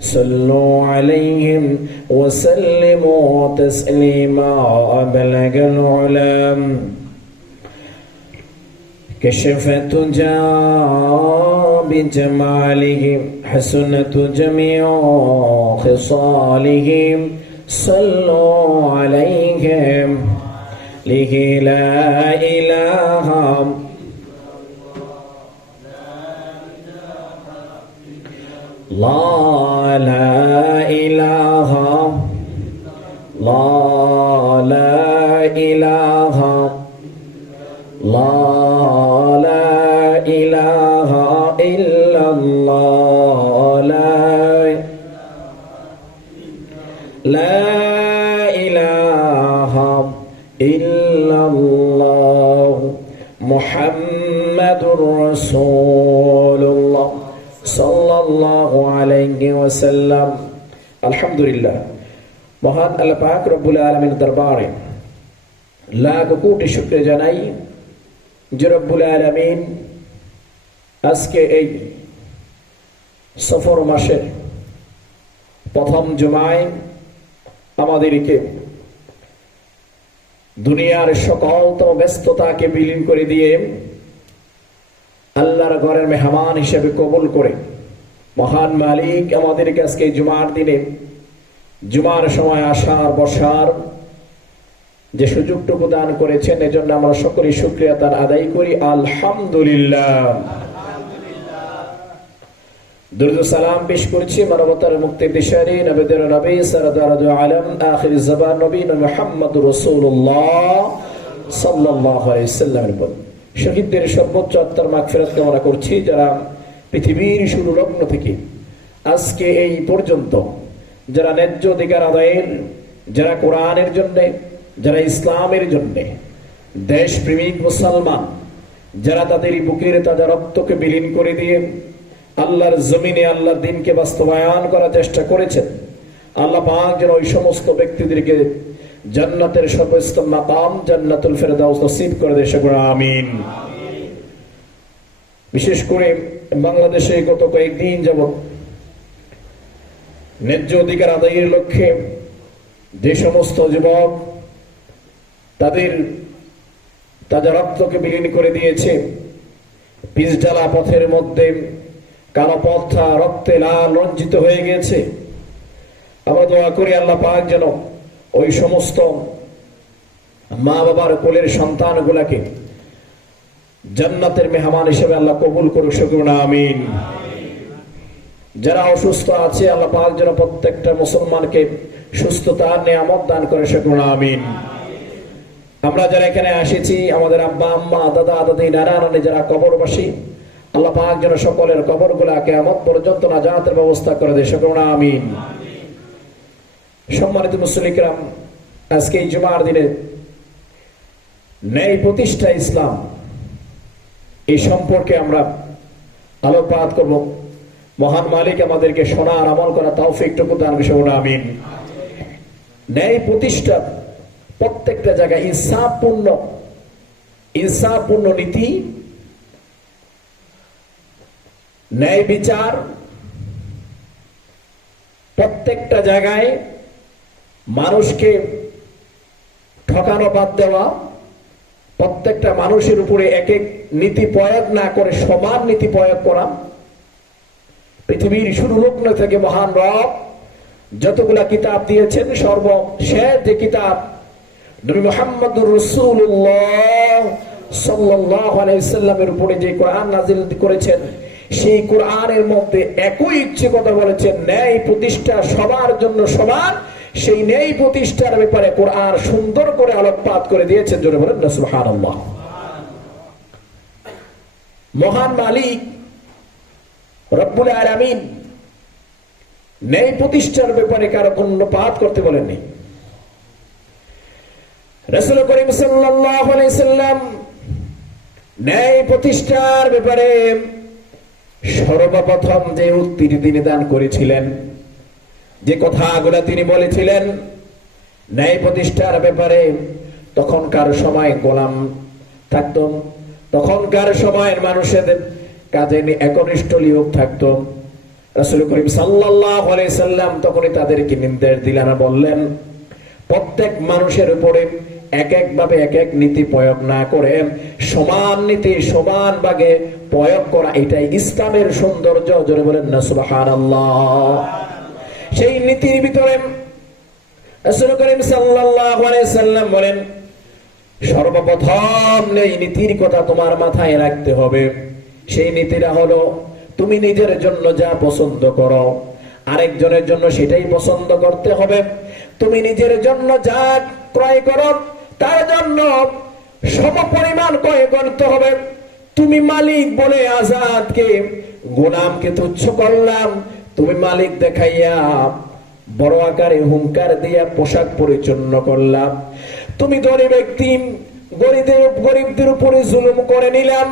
صلوا عليهم وسلموا تسليما أبلغ العلام كشفت بجمالهم حسنت جميع خصالهم صلوا عليهم له لا إله لا إله لا إله لا إله إلا الله لا إله إلا الله محمد رسول الله সাল্লাল্লাহু আলাইহি ওয়াসাল্লাম। আলহামদুলিল্লাহ, মহান আল্লাহ পাক রব্বুল আলামিনের দরবারে লাখ কোটি শুকরিয়া জানাই যে রব্বুল আলামিন আজকে এই সফর মাসের প্রথম জুমায় আমাদেরকে দুনিয়ার সকলতম ব্যস্ততাকে বিলীন করে দিয়ে আল্লাহর ঘরের মেহমান হিসেবে কবুল করে মহান মালিক আমাদেরকে আজকে জুমার দিনে জুমার সময় আসার বসার যে সুযোগটুকু দান করেছেন, এজন্য আমরা সকলেই শুকরিয়া তার আদায় করি। আলহামদুলিল্লাহ। দরুদ সালাম পেশ করছি মানবতার মুক্তির দিশারি নবীদের নবী সরদার দু আলম আখির জবান নবী মুহাম্মদুর রাসূলুল্লাহ সাল্লাল্লাহু আলাইহি ওয়াসাল্লামের উপর। শহীদদের সর্বোচ্চ আত্মার মাগফিরাত কামনা করছি, যারা পৃথিবীর শুরু লগ্ন থেকে আজকে এই পর্যন্ত যারা ন্যায্য অধিকার আদায়ের, যারা কোরআনের জন্য, যারা ইসলামের জন্য, দেশপ্রেমিক মুসলমান যারা তাদের বুকের তাজা রক্তকে বিলীন করে দিয়ে আল্লাহর জমিনে আল্লাহর দ্বীনকে বাস্তবায়ন করার চেষ্টা করেছেন, আল্লাহ পাক যেন ওই সমস্ত ব্যক্তিদেরকে জান্নাতের সর্বোত্তম মাকাম জান্নাতুল ফেরদাউস নসিব করে দেয়, সকলে আমিন। বিশেষ করে বাংলাদেশে গত কয়েকদিন যাবৎ ন্যায্য অধিকার আদায়ের লক্ষ্যে যে সমস্ত যুবক তাদের তাজা রক্তকে বিলীন করে দিয়েছে, পিচঢালা পথের মধ্যে কালো পথটা রক্তে লাল রঞ্জিত হয়ে গেছে, আমরা দোয়া করি আল্লাহ পাক যেন ওই সমস্ত মা বাবার কোলের সন্তানগুলাকে জান্নাতের মেহমান হিসেবে আল্লাহ কবুল করুক, সকলে আমিন। যারা অসুস্থ আছে আল্লাহ পাক যেন প্রত্যেকটা মুসলমানকে সুস্থতার নিয়ামত দান করে, সকলে আমিন। আমরা যারা এখানে এসেছি, আমাদের আব্বা আম্মা দাদা দাদি নানা নানি যারা কবরবাসী, আল্লাহ পাক যেন সকলের কবরগুলা কিয়ামত পর্যন্ত নাজাতের ব্যবস্থা করে দেয়, সকলে আমিন। সম্মানিত মুসলিম কিরাম, আজকে এই জুমার দিনে ন্যায় প্রতিষ্ঠা ইসলাম এই সম্পর্কে আমরা আলোকপাত করব। মহান মালিক আমাদেরকে শোনার আমল করা তৌফিকটুকু দান করুন, আমিন। ন্যায় প্রতিষ্ঠা প্রত্যেকটা জায়গায় ইনসাফপূর্ণ নীতি, ন্যায় বিচার, প্রত্যেকটা জায়গায় মানুষকে ঠকানো বাদ দেওয়া, প্রত্যেকটা মানুষের উপরে এক এক নীতি প্রয়োগ না করে সমান নীতি প্রয়োগ করা। পৃথিবীর শুরু লগ্ন থেকে মহান রব যতগুলা কিতাব দিয়েছেন, সর্বশেষ যে কিতাব নবী মুহাম্মদুর রাসূলুল্লাহ সাল্লাল্লাহু আলাইহি ওয়াসাল্লামের উপরে যে কোরআন নাযিল করেছেন, সেই কোরআনের মধ্যে একই ইচ্ছে কথা বলেছেন, ন্যায় প্রতিষ্ঠা সবার জন্য সমান। সেই ন্যায় প্রতিষ্ঠার ব্যাপারে কোরআন সুন্দর করে আলোকপাত করে দিয়েছেন, জোরে বলেন না সুবহানাল্লাহ। মহান মালিক রব্বুল আলামিন ন্যায় প্রতিষ্ঠার ব্যাপারে কারো কর্ণপাত করতে বলেননি। রাসূল করিম সাল্লাল্লাহু আলাইহি সাল্লাম ন্যায় প্রতিষ্ঠার ব্যাপারে সর্বপ্রথম যে উক্তিটি তিনি দান করেছিলেন, যে কথাগুলো তিনি বলেছিলেন ন্যায় প্রতিষ্ঠার ব্যাপারে, তখনকার সময় গোলাম থাকত, তখনকার সময়ের মানুষের কাজে একনিষ্ঠ লোক থাকত, রাসূল করিম সাল্লাল্লাহু আলাইহি সাল্লাম তখনই তাদেরকে নির্দেশ দিলেন, বললেন প্রত্যেক মানুষের উপরে এক এক ভাবে এক এক নীতি প্রয়োগ না করে সমান নীতি সমান ভাগে প্রয়োগ করা, এটাই ইসলামের সৌন্দর্য। জোরে বলেন না সুবহানাল্লাহ। সেই নীতির ভিতরে রাসূল করিম সাল্লাল্লাহু আলাইহি সাল্লাম বলেন, সর্বপ্রথম এই নীতির কথা তোমার মাথায় রাখতে হবে। সেই নীতিটা হলো, তুমি নিজের জন্য যা পছন্দ করো আরেকজনের জন্য সেটাই পছন্দ করতে হবে। তুমি নিজের জন্য যা ক্রয় করো তার জন্য সমপরিমাণ ক্রয় করতে হবে। তুমি মালিক বলে আজাদকে, গোলামকে তুচ্ছ করলাম, তুমি মালিক দেখাইয়া বড় আকারে হুঙ্কার দিয়া পোশাক পরিচ্ছন্ন করলাম। তুমি ধনী ব্যক্তি, গরিবদের উপরে জুলুম করে নিলাম,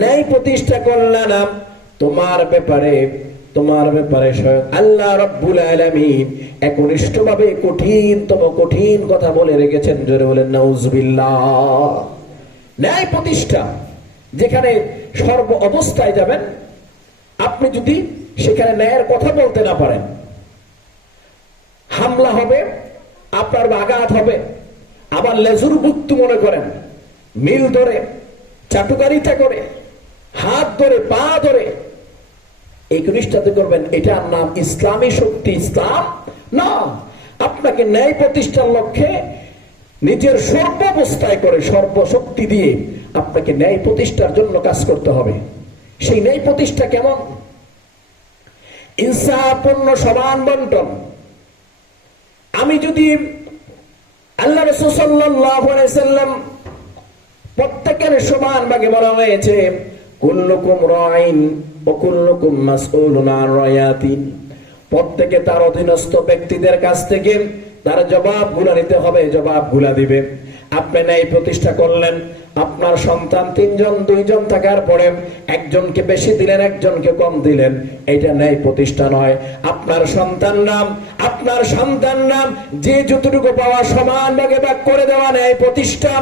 ন্যায় প্রতিষ্ঠা করলাম। তোমার ব্যাপারে স্বয়ং আল্লাহ রাব্বুল আলামিন একনিষ্ঠভাবে কঠিন কথা বলে রেখেছেন। জোরে বলেন নাউজুবিল্লাহ। ন্যায় প্রতিষ্ঠা, যেখানে সর্ব অবস্থায় যাবেন, আপনি যদি সেখানে ন্যায়ের কথা বলতে না পারেন, হামলা হবে, আপনার আঘাত হবে, আবার লেজুর বুত্তু মনে করেন, মিল ধরে চাটুকারিতা করে, হাত ধরে পা ধরে এই জিনিসটাতে করবেন, এটার নাম ইসলামী শক্তি। ইসলাম না, আপনাকে ন্যায় প্রতিষ্ঠার লক্ষ্যে নিজের সর্বাবস্থায় করে সর্বশক্তি দিয়ে আপনাকে ন্যায় প্রতিষ্ঠার জন্য কাজ করতে হবে। সেই ন্যায় প্রতিষ্ঠা কেমন? ইনসাফপূর্ণ সমান বন্টন। আমি যদি আল্লাহ রাসূল সাল্লাল্লাহু আলাইহি সাল্লাম প্রত্যেকের সমান ভাগে বলা হয়েছে, কুল্লুকুম রাইন ওয়া কুল্লুকুম মাসউলুন আন রায়াতিন। প্রত্যেকে তার অধীনস্থ ব্যক্তিদের কাছ থেকে তার জবাবগুলো নিতে হবে, জবাবগুলো দিবে। আপনি ন্যায় প্রতিষ্ঠা করলেন, আপনার সন্তান 3 জন 2 জন থাকার পরে একজনকে বেশি দিলেন একজনকে কম দিলেন, এটা ন্যায় প্রতিষ্ঠা নয়। আপনার সন্তান নাম যে যতটুকু পাওয়া সমান ভাগে ভাগ করে দেওয়া ন্যায় প্রতিষ্ঠা।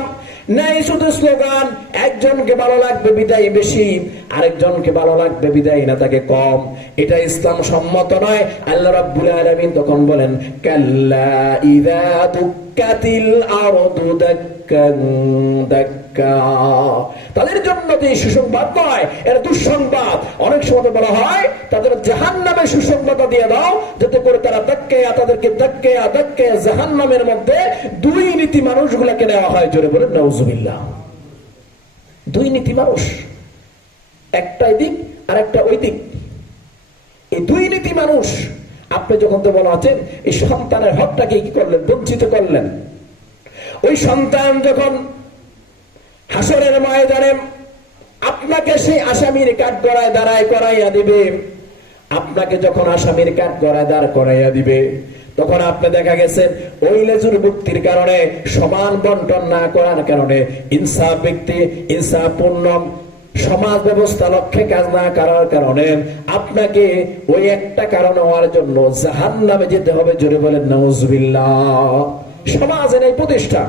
ন্যায় শুধু স্লোগান, একজনকে ভালো লাগবে বিদায় বেশি, আরেকজনকে ভালো লাগবে বিদায় না তাকে কম, এটা ইসলাম সম্মত নয়। আল্লাহ রাব্বুল আলামিন তখন বলেন, কাল্লা ইযা দুক্কাতিল আরদু দাক্কান দাক্কা। তাদের জন্য যে সুসংবাদ নয়, এটা দুঃসংবাদ। অনেক সময় বলা হয় তাদের জাহান্নামের সুসংবাদ দিয়ে দাও, যাতে করে তারা তাদেরকে ধাক্কে জাহান্নামের মধ্যে দুই নীতি মানুষগুলোকে নেওয়া হয়। জোরে বলেন নাউজুবিল্লাহ। দুই নীতি মানুষ, একটা এদিক আর একটা ওই দিক। এই দুই নীতি মানুষ আপনি যখন তো বলা আছেন এই সন্তানের হকটাকে কি করলেন? বঞ্চিত করলেন। ওই সন্তান যখন হাসরের ময়দানে আপনাকে সেই আসামির কাঠগড়ায় দাঁড়ায় করাইয়া দিবে, আপনাকে যখন আসামির কাঠগড়ায় দাঁড় করাইয়া দিবে, তখন আপনি দেখা গেছে ওই লেজুর মুক্তির কারণে, সমান বন্টন না করার কারণে, ইনসাফপূর্ণ সমাজ ব্যবস্থা লক্ষ্যে কাজ না করার কারণে আপনাকে ওই একটা কারণ হওয়ার জন্য জাহান্নামে যেতে হবে। জোরে বলেন নাউজুবিল্লাহ। সমাজের এই প্রতিষ্ঠা,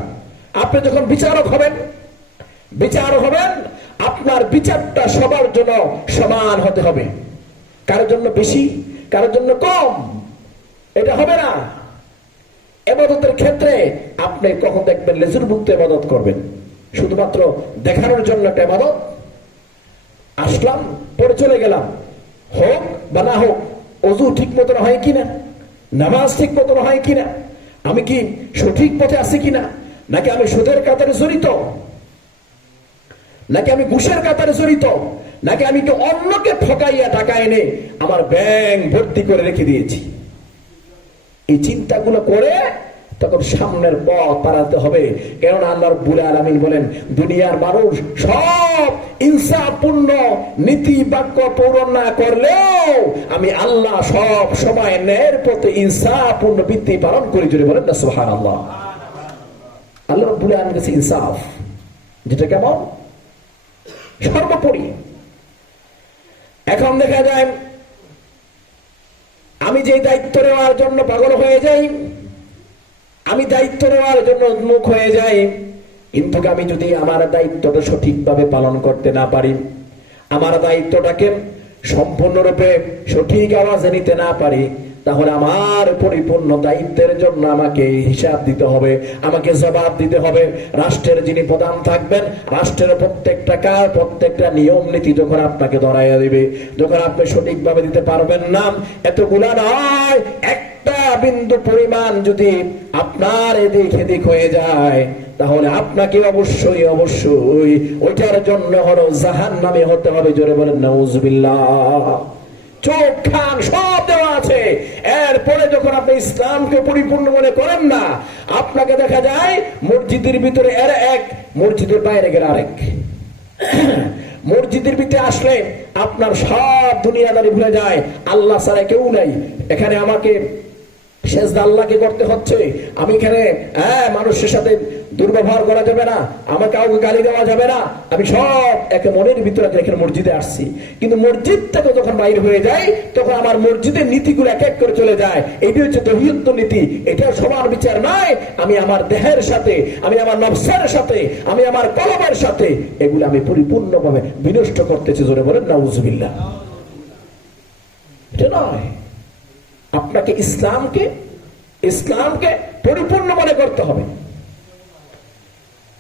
আপনি যখন বিচারক হবেন, আপনার বিচারটা সবার জন্য সমান হতে হবে। কারোর জন্য বেশি, কারোর জন্য কম, এটা হবে না। ইবাদতের ক্ষেত্রে আপনি কখন দেখবেন লেজুর মুক্ত ইবাদত করবেন, শুধুমাত্র দেখানোর জন্য একটা ইবাদত, আসলাম পরে চলে গেলাম, হোক বা না হোক, ওযু ঠিক মতন হয় কিনা, নামাজ ঠিক মতন হয় কিনা, আমি কি সঠিক পথে আছি কিনা, নাকি আমি সুদের কাতারে জড়িত, নাকি আমি ঘুষের কাতারে জড়িত, নাকি আমি কি অন্যকে ঠকাইয়া টাকা এনে আমার ব্যাংক ভর্তি করে রেখে দিয়েছি। এই চিন্তাগুলো করে তখন সামনের পথ পাড়াতে হবে। কেননা আল্লাহ রাব্বুল আলামিন বলেন, দুনিয়ার মানুষ সব ইনসাফপূর্ণ নীতি বাক্য পূরণ না করলেও আমি আল্লাহ সব সময় ন্যায়ের পথে ইনসাফপূর্ণ ভিত্তি পালন করি। জোরে বলেন না সুবহানাল্লাহ। আল্লাহ রাব্বুল আলামিন কাছে ইনসাফ, যেটা কেমন সর্বোপরি। এখন দেখা যায় আমি যে দায়িত্ব নেওয়ার জন্য পাগল হয়ে যাই, আমি দায়িত্ব নেওয়ার জন্য উন্মুখ হয়ে যাই, কিন্তু আমি যদি আমার দায়িত্বটা সঠিকভাবে পালন করতে না পারি, আমার দায়িত্বটাকে সম্পূর্ণরূপে সঠিক আওয়াজে নিতে না পারি, তাহলে আমার পরিপূর্ণ দায়িত্বের জন্য আমাকে হিসাব দিতে হবে, আমাকে জবাব দিতে হবে। রাষ্ট্রের যিনি প্রধান থাকবেন, রাষ্ট্রের প্রত্যেকটা কাজ, প্রত্যেকটা নিয়ম নীতি যখন আপনাকে ধরাইয়া দিবে, যখন আপনি সঠিকভাবে দিতে পারবেন না, এতগুলা নয়, একটা বিন্দু পরিমাণ যদি আপনার এদিক এদিক হয়ে যায়, তাহলে আপনাকে অবশ্যই অবশ্যই ওইটার জন্য হলো জাহান্নামে হতে হবে। জোরে বলেন নাউজুবিল্লাহ। চোখ কান সব দেওয়া আছে, এরপরে যখন আপনি ইসলামকে পরিপূর্ণ মনে করেন না, আপনাকে দেখা যায় মসজিদের ভিতরে এর এক, মসজিদের বাইরে গেলে আরেক। মসজিদের ভিতরে আসলে আপনার সব দুনিয়াদারি ভুলে যায়, আল্লাহ ছাড়া কেউ নাই, এখানে আমাকে সেজদা আল্লাহকে করতে হচ্ছে, আমি এখানে মানুষের সাথে দুর্ব্যবহার করা যাবে না, আমাকে কাউকে গালি দেওয়া যাবে না, আমি সব একে মনের ভিতরে এখানে মসজিদে আসছি। কিন্তু মসজিদ থেকে যখন বাইরে হয়ে যায়, তখন আমার মসজিদের নীতিগুলো এক এক করে চলে যায়। এটি হচ্ছে তৌহিদ নীতি, এটা সমান বিচার নয়। আমি আমার দেহের সাথে, আমি আমার নফসের সাথে, আমি আমার কলমের সাথে এগুলো আমি পরিপূর্ণভাবে বিনষ্ট করতেছি। জোরে বলেন নাউজুবিল্লাহ। এটা নয়, আপনাকে ইসলামকে পরিপূর্ণ মনে করতে হবে।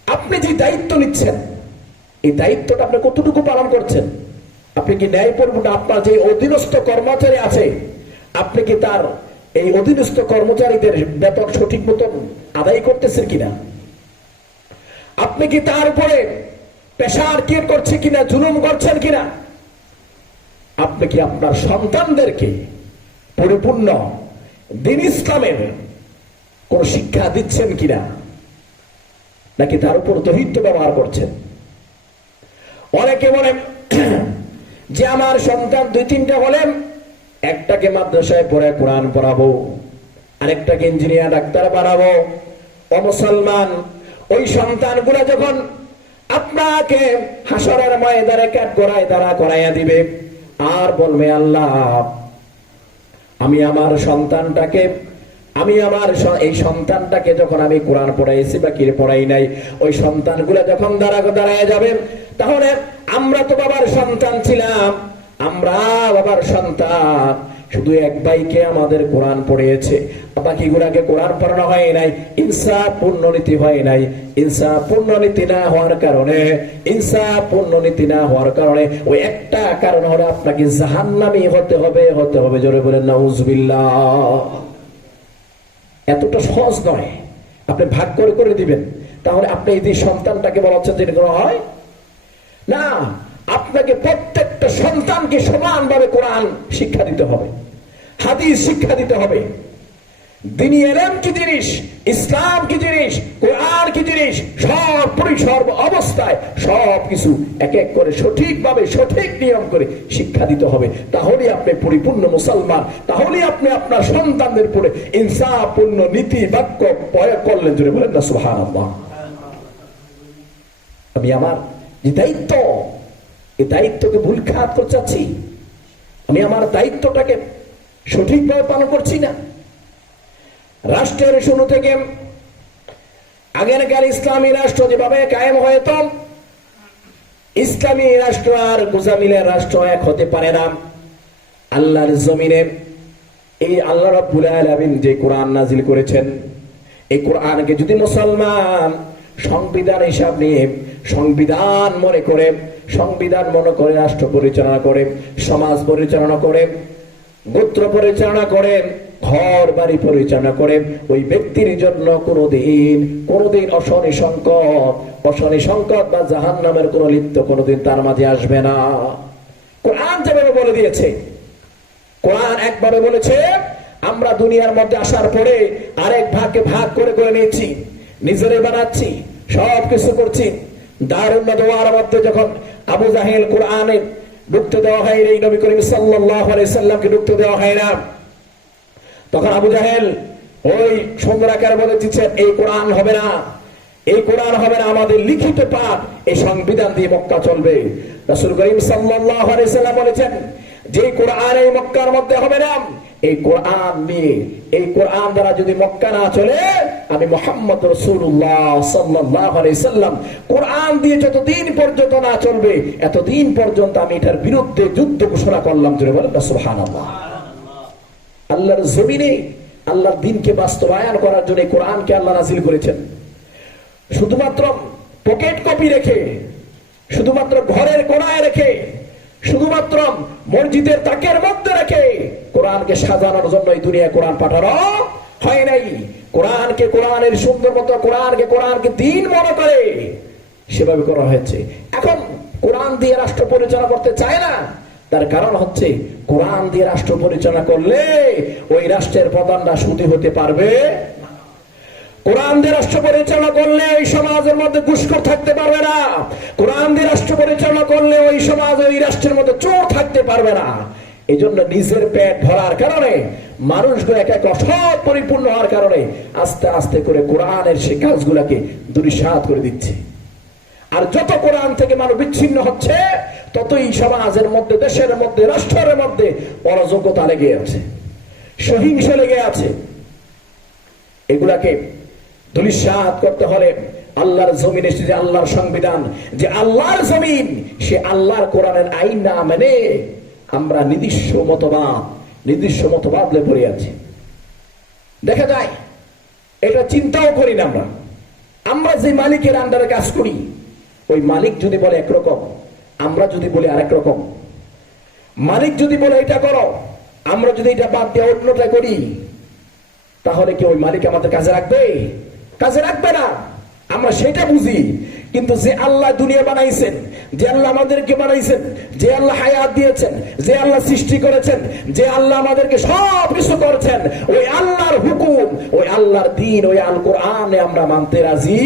আপনি যে দায়িত্ব নিচ্ছেন, এই দায়িত্বটা আপনি কতটুকু পালন করছেন? আপনি কি ন্যায়পূর্ণ, আপনার যে অধীনস্থ কর্মচারী আছে, আপনি কি তার এই অধীনস্থ কর্মচারীদের বেতন সঠিক মতো আদায় করতেছেন কিনা? আপনি কি তার উপরে প্রেসার ক্রিয়েট করছে কিনা, জুলুম করছেন কিনা? আপনি কি আপনার সন্তানদেরকে পরিপূর্ণ দ্বীন ইসলামের কোন শিক্ষা দিচ্ছেন কিনা, নাকি তার উপর দহিত্য ব্যবহার করছেন? অনেকে বলেন যে আমার সন্তান 2-3টা হলেন, একটাকে মাদ্রাসায় পড়ে কোরআন পড়াবো, আরেকটাকে ইঞ্জিনিয়ার ডাক্তার বানাবো। ও মুসলমান, ওই সন্তানগুলা যখন আপনাকে হাসরের ময়দানে কাঠগড়ায় দাঁড়া করাইয়া দিবে, আর বলবে আল্লাহ আমি আমার এই সন্তানটাকে যখন আমি কোরআন পড়াইছি বা কি পড়াই নাই, ওই সন্তানগুলা যখন দাঁড়ায় যাবে, তাহলে আমরা তো বাবার সন্তান ছিলাম, আমরা বাবার সন্তান, শুধু এক ভাইকে আমাদের কোরআন পড়িয়েছে, বাকিগুলাকে কোরআন পড়ানো হয় নাই। ইনসাফ পূর্ণ নীতি হয় নাই। ইনসাফ পূর্ণ নীতি না হওয়ার কারণে ওই একটা কারণ হলো আপনাকে জাহান্নামী হতে হবে। জোরে বলেন নাউজুবিল্লাহ। এতটা সহজ নয়। আপনি ভাগ করে দিবেন, তাহলে আপনি এই সন্তানটাকে বলা হচ্ছে যে হয় না, আপনাকে প্রত্যেকটা সন্তানকে সমানভাবে কোরআন শিক্ষা দিতে হবে, হাদিস শিক্ষা দিতে হবে। দ্বীনি ইলম কি জিনিস, ইসলাম কি জিনিস, কোরআন কি জিনিস, সব পরিসর্ব অবস্থায় সব কিছু এক এক করে সঠিকভাবে সঠিক নিয়ম করে শিক্ষা দিতে হবে। তাহলে আপনি পরিপূর্ণ মুসলমান, তাহলে আপনি আপনার সন্তানদের উপরে ইনসাফপূর্ণ নীতি বাক্য প্রয়োগ করলেন। জোরে বলেন না সুবহানাল্লাহ। আমি আমার যে দায়িত্ব, এই দায়িত্বকে ভুল খাত করতে চাচ্ছি, আমি আমার দায়িত্বটাকে সঠিকভাবে পালন করছি না। রাষ্ট্রের শুরু থেকে আগেরকার ইসলামী রাষ্ট্র যেভাবে কায়েম হয়তো, ইসলামী রাষ্ট্র আর গোজামিলের রাষ্ট্র এক হতে পারে না। আল্লাহর জমিনে এই আল্লাহ রাব্বুল আলামিন যে কোরআন নাজিল করেছেন, এই কোরআনকে যদি মুসলমান সংবিধান হিসাব নিয়ে, সংবিধান মনে করে রাষ্ট্র পরিচালনা করে, সমাজ পরিচালনা করে, গোত্র পরিচালনা করে, ঘর বাড়ি পরিচালনা করে, ওই ব্যক্তির জন্য কোনদিন অশনি সংকট বা জাহান্নামের কোন লিপ্ত কোনদিন তার মাঝে আসবে না। কোরআন যেভাবে বলে দিয়েছে, কোরআন একভাবে বলেছে, আমরা দুনিয়ার মধ্যে আসার পরে আরেক ভাগকে ভাগ করে নিয়েছি, নিজেরে বানাচ্ছি, সব কিছু করছি। দারুন নাদওয়ার মধ্যে যখন আবু জাহেল কোরআনে ঢুকতে দেওয়া হয়, এই নবী করিম সাল্লাল্লাহু আলাইহি সাল্লামকে ঢুকতে দেওয়া হয় না, তখন আবু জাহেল ওই সুন্দর আকারে বলে দিচ্ছেন, এই কোরআন হবে না, আমাদের লিখিত পাঠ, এই সংবিধান দিয়ে মক্কা চলবে। রাসূল করিম সাল্লাল্লাহু আলাইহি সাল্লাম বলেছেন, যে কোরআন এই মক্কার মধ্যে হবে না, এই কোরআন দ্বারা যদি মক্কা না চলে, আমি মুহাম্মদ রাসূলুল্লাহ সাল্লাল্লাহু আলাইহি সাল্লাম কোরআন দিয়ে যতদিন পর্যন্ত না চলবে এতদিন পর্যন্ত আমি এটার বিরুদ্ধে যুদ্ধ ঘোষণা করলাম। জোরে বলেন সুবহানাল্লাহ। আল্লাহর জমিনে আল্লাহর দ্বীনকে বাস্তবায়ন করার জন্য কোরআনকে আল্লাহ নাযিল করেছেন। শুধুমাত্র পকেট কপি রেখে, শুধুমাত্র ঘরের কোণায় রেখে, শুধুমাত্র মসজিদের তাকের মধ্যে রেখে কোরআনকে সাজানোর জন্য এই দুনিয়ায় কোরআন পাঠানো হয় নাই। কোরআনকে কোরআনের সুন্দর মতো কোরআনকে দ্বীন মনে করে সেভাবে করা হয়েছে। এখন কোরআন দিয়ে রাষ্ট্র পরিচালনা করতে চায় না, তার কারণ হচ্ছে কোরআন দিয়ে রাষ্ট্র পরিচালনা করলে ওই রাষ্ট্রের প্রধানরা সুদী হতে পারবে। কোরআন দিয়ে রাষ্ট্র পরিচালনা করলে ওই সমাজের মধ্যে ঘুষখোর থাকতে পারবে না। কোরআন দিয়ে রাষ্ট্র পরিচালনা করলে ওই সমাজ ওই রাষ্ট্রের মধ্যে চোর থাকতে পারবে না। এই জন্য নিজের পেট ভরার কারণে মানুষগুলো এক এক অসৎ পরিপূর্ণ হওয়ার কারণে আস্তে আস্তে করে কোরআনের সেই কাজগুলাকে দুরিশাত করে দিচ্ছে। আর যত কোরআন থেকে মানুষ বিচ্ছিন্ন হচ্ছে ততই সমাজের মধ্যে, দেশের মধ্যে, রাষ্ট্রের মধ্যে অরাজকতা লেগে আছে, সহিংসা লেগে আছে। এগুলাকে দুলিশাত করতে হলে আল্লাহর জমিন এসে যে আল্লাহর সংবিধান, যে আল্লাহর জমিন, সে আল্লাহর কোরআনের আইন না মেনে আমরা নিজস্ব মতবাদ পড়ে আছি। দেখা যায় এটা চিন্তাও করি না আমরা যে মালিকের আন্ডারে কাজ করি ওই মালিক যদি বলে একরকম, আমরা যদি বলি আরেক রকম। মালিক যদি বলে এটা করো, আমরা যদি এটা বাদ দিয়ে অন্যটা করি, তাহলে কি ওই মালিক আমাদের কাজে রাখবে? কাজে রাখবে না। আমরা সেটা বুঝি, কিন্তু যে আল্লাহ দুনিয়া বানাইছেন, যে আল্লাহ আমাদেরকে বানাইছেন, যে আল্লাহ হায়াত দিয়েছেন, যে আল্লাহ সৃষ্টি করেছেন, যে আল্লাহ আমাদেরকে সব কিছু করেছেন, ওই আল্লাহর হুকুম, ওই আল্লাহর দ্বীন, ওই আল কোরআনে আমরা মানতে রাজি।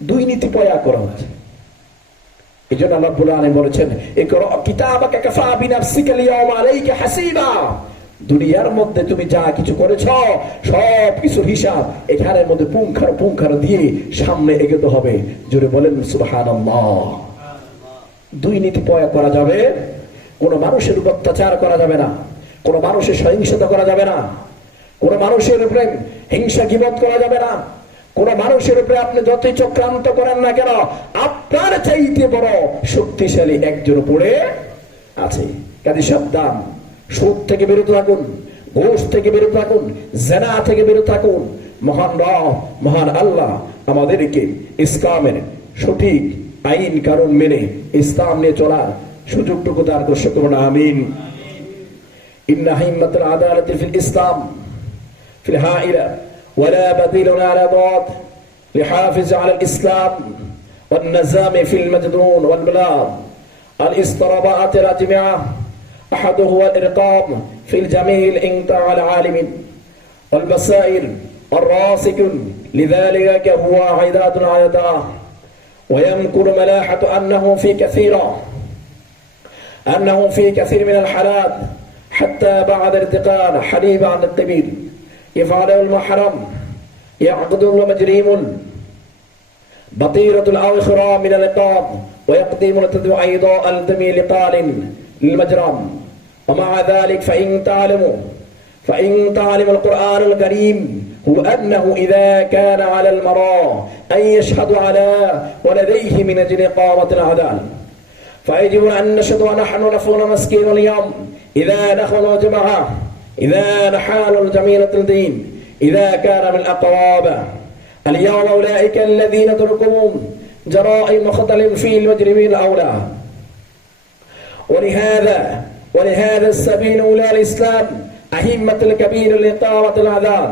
দুই নীতি পয়া করা হচ্ছে। এই জন্য আল্লাহ রাব্বুল আলামিন বলেছেন, ইকরা কিতাবাকা কাফা বিনাফসিকা আল-ইয়াওমা আলাইকা হাসিবা। দুনিয়ার মধ্যে তুমি যা কিছু করেছ সব কিছুর হিসাব এখানের মধ্যে পুঙ্খার দিয়ে সামনে এগোতে হবে। জোরে বলেন সুবহানাল্লাহ। দুই নীতি পয়া করা যাবে। কোন মানুষের উপর অত্যাচার করা যাবে না, কোন মানুষের সহিংসতা করা যাবে না, কোন মানুষের উপরে হিংসা গীবত করা যাবে না। কোন মানুষের উপরে আপনি যতই চক্রান্ত করেন না কেন, আপনার চাইতে বড় শক্তিশালী একজন উপরে আছে। কাজে সাবধান। সুদ থেকে বিরত থাকুন, ঘুষ থেকে বিরত থাকুন, জিনা থেকে বিরত থাকুন। মহান আল্লাহ আমাদেরকে ইসলামের সঠিক আইন কানুন মেনে ইসলাম নিয়ে চলার সুযোগটুকু দান করুন। আমিন। ইন্না হিম্মাতুল আদালাতি ফিল ইসলাম ফিল হাইলা ওয়ালা বাদিলুন আলা দাদ লিহাফিজ আলা الاسلام والنظام في المجنون والبلاد الاضطرابات الراجعه أحده هو الإرقام في الجميع الإنتاع العالم والبصائر الراسك لذلك هو عداد عددا ويمكن ملاحة أنه في كثير من الحالات حتى بعد ارتقاء حليب عن الطبيب يفعله المحرم يعقد المجرم بطيرة الآخرة من العقاب ويقدم التدعو أيضا الدمي لقال للمجرم. ومع ذلك فإن تعلم القرآن الكريم هو أنه إذا كان على المرأة أن يشهد على ولديه من أجل إقامة العدالة فيجب أن نشهد ونحن نفون مسكين اليوم إذا نحن جماعة إذا نحال الجميلة الدين إذا كان من الأقراب. اليوم أولئك الذين تركهم جرائم خطل في المجرمين الأولى. ولهذا السبيل أولى الإسلام أهمة الكبير لإقامة الأذان.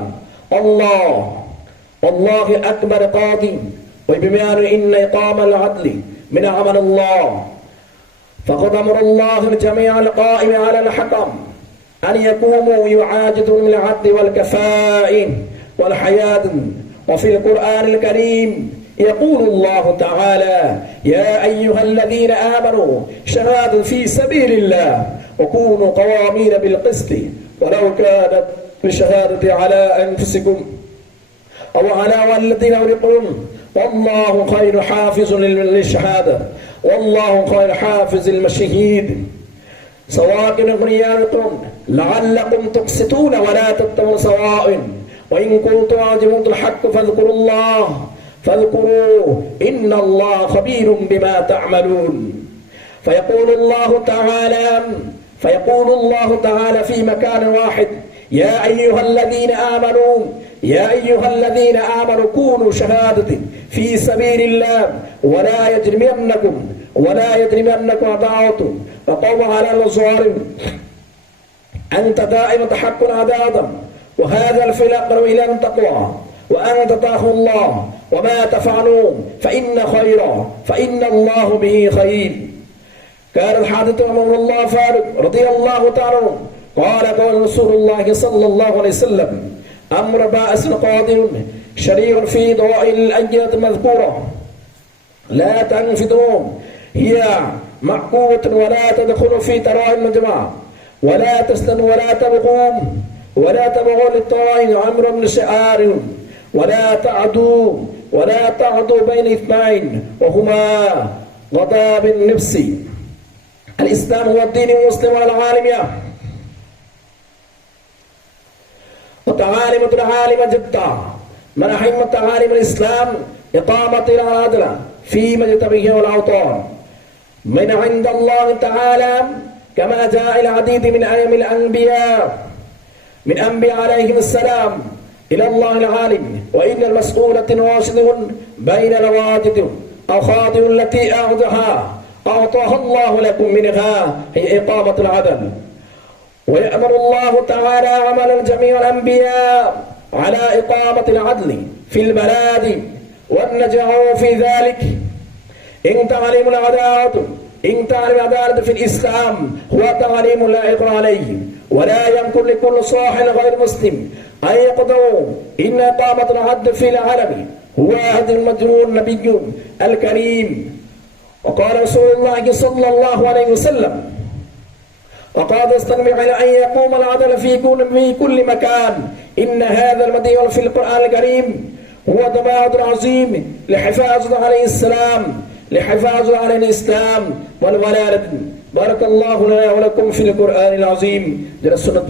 الله أكبر قاضي وبمعنى إن إقامة العدل من عمل الله فقد أمر الله الجميع القائم على الحكم أن يقوموا يعاجدون بالعدل والكفاء والحياة. وفي القرآن الكريم يقول الله تعالى يا أيها الذين آمنوا شهادوا في سبيل الله وكونوا قوامين بالقسط ولو كانت الشهادة على أنفسكم أو على الذين يقولون والله خير حافظ للشهادة والله خير حافظ المشهيد. سواء بنيانكم لعلكم تقسطون ولا تتبعوا سواء وإن كنتم عاجبتم الحق فاذكروا إن الله خبير بما تعملون. فيقول الله تعالى في مكان واحد: يا أيها الذين آمنوا كونوا شهادة في سبيل الله ولا يجرمنكم عداوة وقوم على الظالم أنت دائما حق عداوة وهذا الفرق إلى التقوى وأن تطاعوا الله وما تفعلوا فإن الله به خير. كان الحادث عمر الله فاروق رضي الله تعالى عنه قال رسول الله صلى الله عليه وسلم: أمر بائس قادر شريع في ضوائر الأنجية المذكورة لا تنفذون، هي معقوبة ولا تدخل في تراعي الجماعة ولا تسلم ولا تبغوا للطائن أمر من شعار ولا تعدوا بين اثنين وهما غضب النفس. الإسلام هو الدين المسلم والعالمية وتعاليم العالم جدا. من أهم تعاليم الإسلام إقامة العدل في مجتمعه والأوطان من عند الله تعالى، كما جاء العديد من أيام من أنبياء عليهم السلام إلى الله العالم: وإن المسؤولة راشد بين الواجد أو خاطئ التي أعطاها الله لكم منها هي إقامة العدل. ويأمر الله تعالى عمل جميع الأنبياء على إقامة العدل في البلاد والنجاح في ذلك. إن تعليم العدالة في الإسلام هو تعليم لا إقرار عليه، ولا يمكن لكل صاحب غير مسلم أن يقدروا إن إقامة العدل في العالم هو عهد المجنون النبي الكريم. وقال رسول الله صلى الله عليه وسلم: وقد استمع إلى أن يقوم العدل في كل مكان. إن هذا المدين في القرآن الكريم هو ضماد عظيم لحفاظ على الإسلام والولاء. بارك الله لنا ولكم في القرآن العظيم. جل سنة